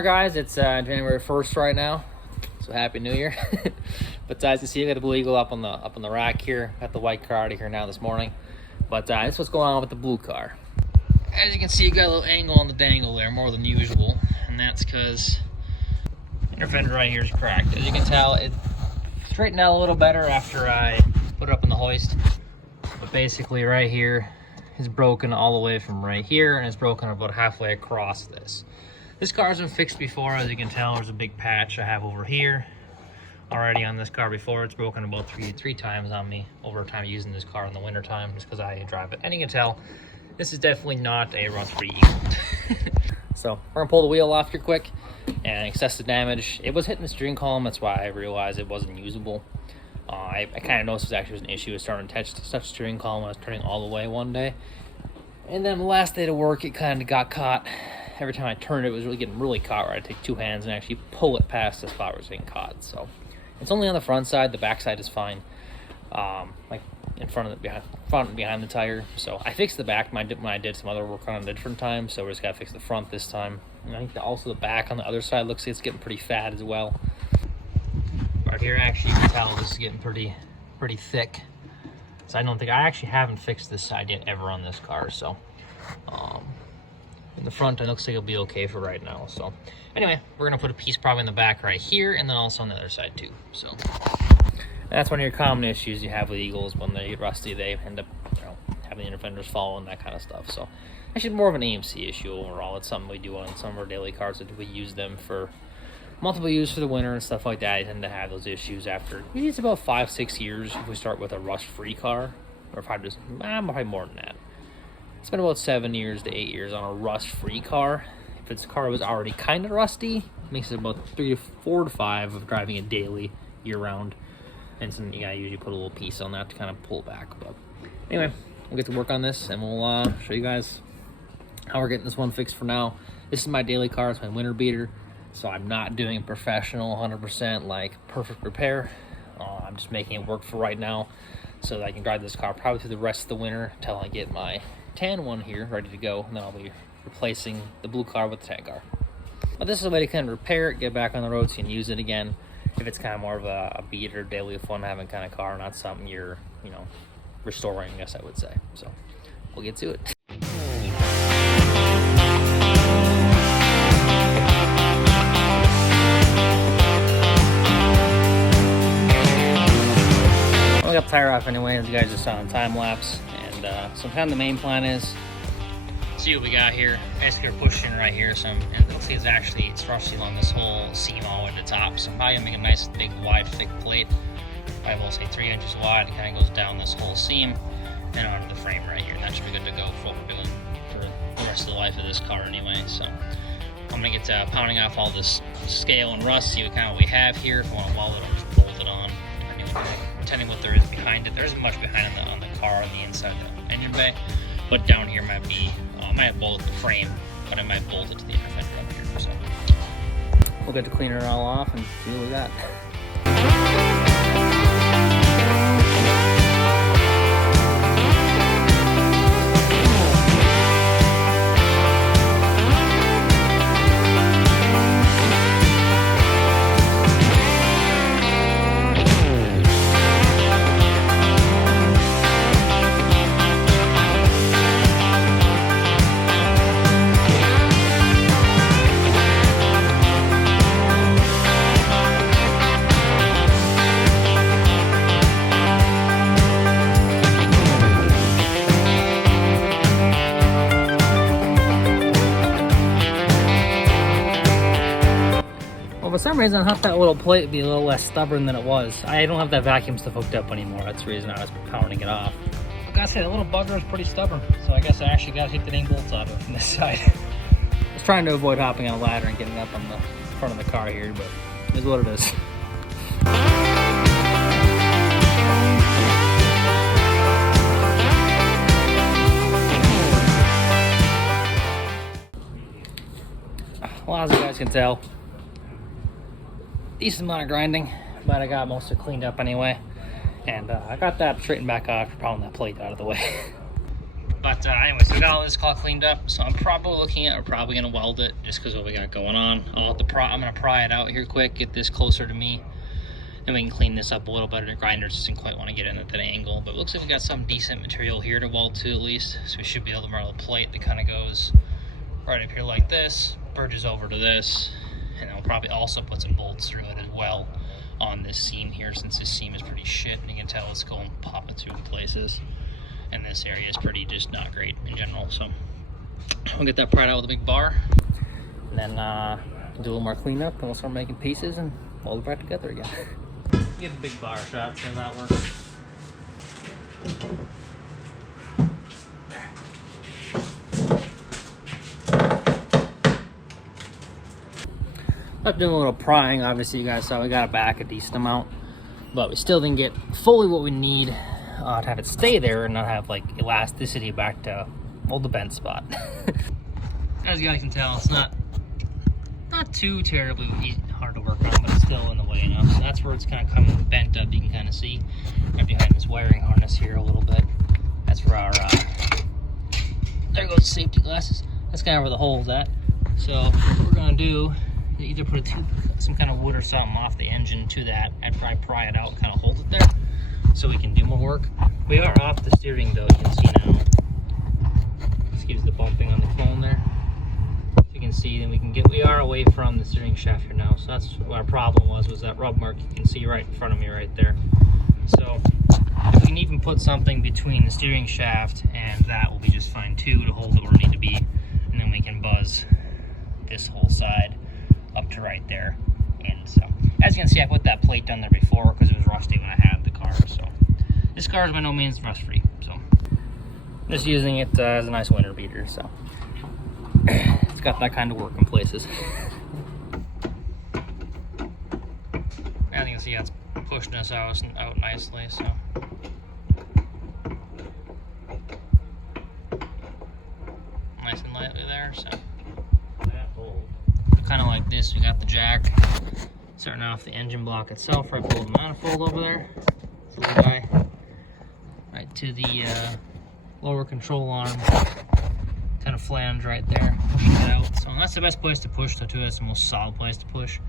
Alright guys, it's January 1st right now, so happy new year. But as you see, I got the Blue Eagle up on the rack here. Got the white car out of here now this morning. But this is what's going on with the blue car. As you can see, you got a little angle on the dangle there, more than usual, and that's because your fender right here is cracked. As you can tell, it straightened out a little better after I put it up in the hoist. But basically right here is broken all the way from right here, and it's broken about halfway across this. This car's been fixed before. As you can tell, there's a big patch I have over here already on this car before. It's broken about three times on me over time using this car in the winter time, just because I drive it. And you can tell this is definitely not a rust-free Eagle. So we're gonna pull the wheel off here quick. And excessive damage, it was hitting the steering column. That's why I realized it wasn't usable. I kind of noticed it actually was an issue. It was starting to touch the steering column when I was turning all the way one day. And then the last day to work, it kind of got caught. Every time I turned it was really getting caught, where I take two hands and actually pull it past the spot where it's getting caught. So it's only on the front side. The back side is fine. Like in front and behind the tire. So I fixed the back when I did some other work on it a different time. So we just got to fix the front this time. And I think also the back on the other side looks like it's getting pretty fat as well. Right here, actually, you can tell this is getting pretty thick. So I actually haven't fixed this side yet ever on this car. So in the front, it looks like it'll be okay for right now. So anyway, we're gonna put a piece probably in the back right here, and then also on the other side too. So that's one of your common issues you have with Eagles. When they get rusty, they end up having the inner fenders fall and that kind of stuff. So actually more of an AMC issue overall. It's something we do on some of our daily cars, that we use them for multiple use for the winter and stuff like that. I tend to have those issues after it's about 5-6 years if we start with a rust-free car, or probably more than that. It's been about 7 years to 8 years on a rust-free car. If its car was already kind of rusty, it makes it about 4 to 5 of driving it daily, year-round. And so you gotta usually put a little piece on that to kind of pull back. But anyway, we'll get to work on this, and we'll show you guys how we're getting this one fixed for now. This is my daily car. It's my winter beater. So I'm not doing a professional 100% like perfect repair. I'm just making it work for right now, so that I can drive this car probably through the rest of the winter until I get my tan one here ready to go, and then I'll be replacing the blue car with the tan car. But this is a way to kind of repair it, get back on the road so you can use it again. If it's kind of more of a beater, daily fun having kind of car, not something you're, restoring, I guess I would say. So we'll get to it. I got the tire off anyway, as you guys just saw on time lapse. And so kind of the main plan is, see what we got here. Basically, we're pushing right here. So and it looks like it's rusty along this whole seam all the way to the top. So I'm probably gonna make a nice big wide thick plate. I will say 3 inches wide. It kind of goes down this whole seam and onto the frame right here. And that should be good to go for what we're doing for the rest of the life of this car anyway. So I'm gonna get pounding off all this scale and rust, see what we have here. If I want to weld it, I'll just bolt it on. Depending what there is behind it. There isn't much behind it on the car on the inside of the engine bay, but down here might be, I might bolt the frame, but I might bolt it to the inner fender up here. So we'll get the cleaner all off and see what we got. For some reason, I thought that little plate would be a little less stubborn than it was. I don't have that vacuum stuff hooked up anymore. That's the reason I was pounding it off. I gotta say, that little bugger is pretty stubborn. So I guess I actually gotta take the dang bolts out of it from this side. I was trying to avoid hopping on a ladder and getting up on the front of the car here, but it is what it is. Well, as you guys can tell, decent amount of grinding, but I got most of it cleaned up anyway. And I got that straightened back out after pounding that plate out of the way. But anyways, we got all this all cleaned up, so I'm probably looking at, we're probably gonna weld it just because what we got going on. I'm gonna pry it out here quick, get this closer to me, and we can clean this up a little better. The grinder just doesn't quite want to get in at that angle, but it looks like we got some decent material here to weld to at least, so we should be able to run a plate that kind of goes right up here like this, bridges over to this, and I'll probably also put some bolts through it as well on this seam here, since this seam is pretty shit, and you can tell it's going popping through in places. And this area is pretty just not great in general, so we'll get that pried out with a big bar, and then do a little more cleanup, and we'll start making pieces and weld it back together again. Get a big bar shot, see how that works. After doing a little prying, obviously you guys saw we got it back a decent amount, but we still didn't get fully what we need to have it stay there and not have like elasticity back to, well, the bent spot. As you guys can tell, it's not too terribly hard to work on, but it's still in the way enough. So that's where it's kind of coming bent up. You can kind of see right behind this wiring harness here a little bit. That's where our there goes safety glasses. That's kind of where the hole's at. So what we're gonna do is either put some kind of wood or something off the engine to that and probably pry it out, kind of hold it there, so we can do more work. We are off the steering though, you can see now. Excuse the bumping on the phone there. So you can see, then we are away from the steering shaft here now. So that's what our problem was that rub mark you can see right in front of me right there. So we can even put something between the steering shaft and that will be just fine too, to hold it where we need to be. And then we can buzz this whole side up to right there. And so, as you can see, I put that plate down there before because it was rusty when I had the car. So this car is by no means rust free. So just using it as a nice winter beater. So it's got that kind of work in places. As you can see, it's pushing us out nicely. So nice and lightly there. So kind of like this, we got the jack starting off the engine block itself, right below the manifold over there. So the guy right to the lower control arm, kind of flange right there, pushing it out. So that's the best place to push, so too, it's the most solid place to push.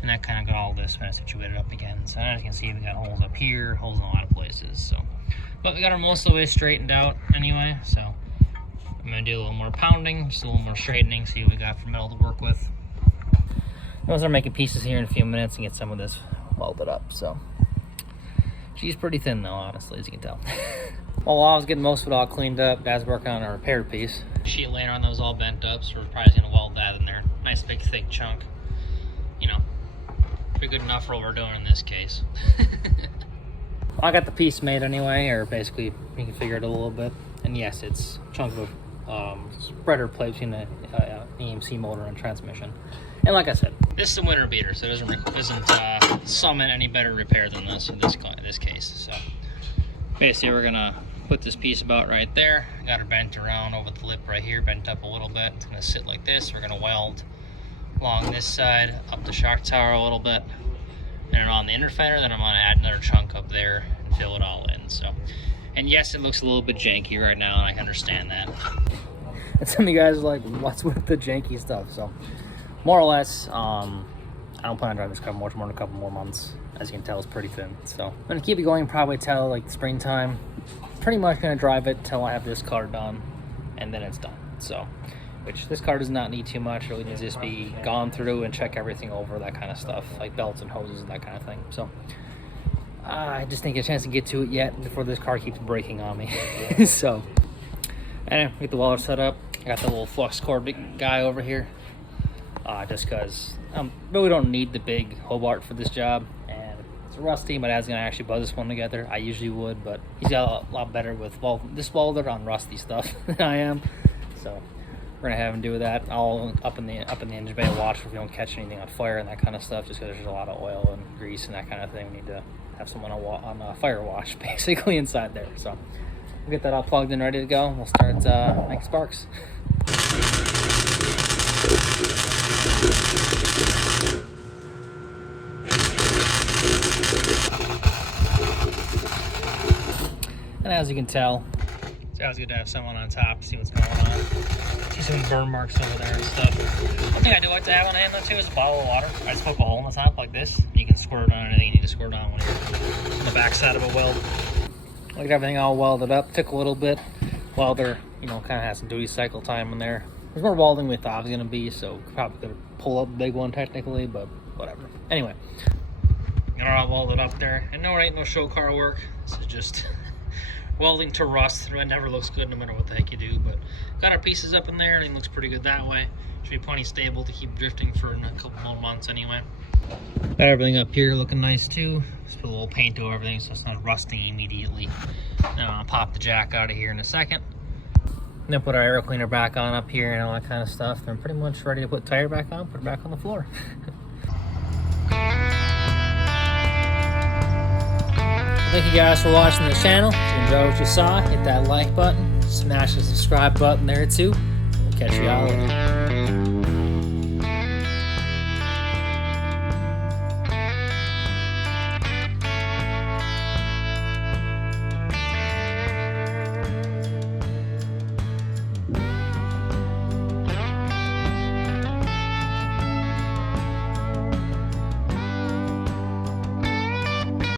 And that kind of got all this when I situated up again. So as you can see, we got holes up here, holes in a lot of places. So, but we got her most of the way straightened out anyway. So I'm gonna do a little more pounding, just a little more straightening, see what we got for metal to work with. We'll start making pieces here in a few minutes and get some of this welded up. So she's pretty thin though, honestly, as you can tell. Well, while I was getting most of it all cleaned up, guys working on a repaired piece. Sheet later on, those all bent up, so we're probably gonna weld that in there. Nice big thick chunk. You know, pretty good enough for what we're doing in this case. Well, I got the piece made anyway, or basically you can figure it a little bit. And yes, it's a chunk of spreader plate between the AMC motor and transmission. And like I said, this is a winter beater, so it doesn't summon any better repair than this in this case. So basically, we're gonna put this piece about right there. Got her bent around over the lip right here, bent up a little bit. It's gonna sit like this. We're gonna weld along this side up the shock tower a little bit, and then on the inner fender, then I'm gonna add another chunk up there and fill it all in. So, and yes, it looks a little bit janky right now, and I understand that. And some of you guys are like, what's with the janky stuff? So more or less, I don't plan on driving this car much more than a couple more months. As you can tell, it's pretty thin. So I'm gonna keep it going probably till like springtime. Pretty much gonna drive it till I have this car done, and then it's done. So, which this car does not need too much. It really needs to just be gone through and check everything over, that kind of stuff, like belts and hoses and that kind of thing. So I just didn't get a chance to get to it yet before this car keeps breaking on me. So anyway, get the welder set up. I got the little flux cord guy over here, just because really don't need the big Hobart for this job, and it's rusty. My dad's gonna actually buzz this one together. I usually would, but he's got a lot better with this welder on rusty stuff than I am. So we're gonna have him do that. All up in the engine bay, watch if we don't catch anything on fire and that kind of stuff, just because there's a lot of oil and grease and that kind of thing. We need to have someone on a fire wash basically inside there. So we'll get that all plugged in, ready to go. We'll start making sparks. And as you can tell, It's always good to have someone on top, see what's going on. See some burn marks over there and stuff. One thing I do like to have on hand though too is a bottle of water. I just poke a hole in the top like this. You can squirt on anything you need to squirt on when you're on the back side of a weld. I get everything all welded up. Took a little bit. Welder, you know, kind of has some duty cycle time in there. There's more welding we thought it was going to be, so probably could pull up the big one technically, but whatever. Anyway, got it all welded up there. And no, it ain't no show car work. This is just welding to rust. It never looks good no matter what the heck you do, but got our pieces up in there and it looks pretty good that way. Should be plenty stable to keep drifting for a couple more months anyway. Got everything up here looking nice too. Just put a little paint over everything so it's not rusting immediately. Now I'll pop the jack out of here in a second. And then put our air cleaner back on up here and all that kind of stuff. Then pretty much ready to put the tire back on, put it back on the floor. Thank you guys for watching the channel. If you enjoyed what you saw, hit that like button. Smash the subscribe button there too. We'll catch you all later.